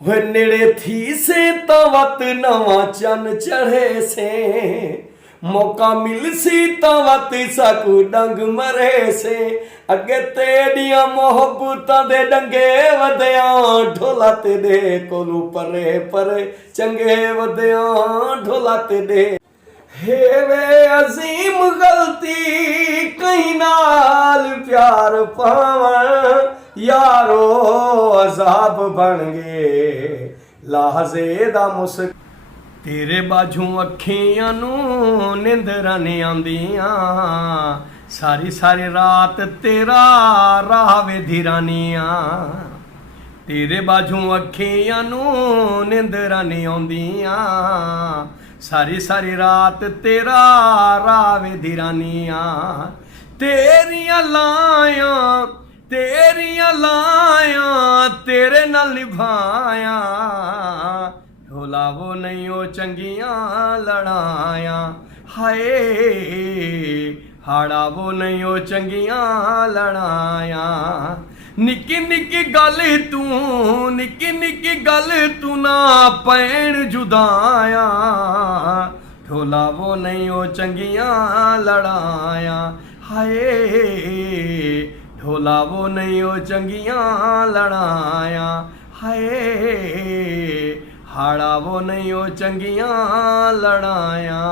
वे नेड़े थी से तवत नवा चन चढ़े से, मौका मिल सी तवत सकू डंग मरे से। अगे तेरिया मोहब्बतां दे डंगे वधिया, ढोला तेरे कोलू परे परे चंगे वधिया, ढोला तेरे। हे वे अजीम गलती कहीं नाल प्यार पावन, यारो अजाब बन गए लाजे दा मुस्क। तेरे बाजू अखियां नू निंदरां नहीं आंदियां, सारी सारी रात तेरा राह वेधी रानियां। तेरे बाजू अखियां नू निंदरां नहीं आंदियां, सारी सारी रात तेरा राह वेधी रानियां। तेरियां लायां तेरे नाल निभाया, ढोला वो नहीं ओ चंगियां लड़ाया। हाय हाड़ा वो नहीं ओ चंगियां लड़ाया। निक्की निक्की गल तू ना पैण जुदाया, ढोला वो नहीं ओ चंगियां लड़ाया। हाय ढोला वो नहीं ओ चंगियां लड़ाया। हाय हाड़ा वो नहीं ओ चंगियां लड़ाया।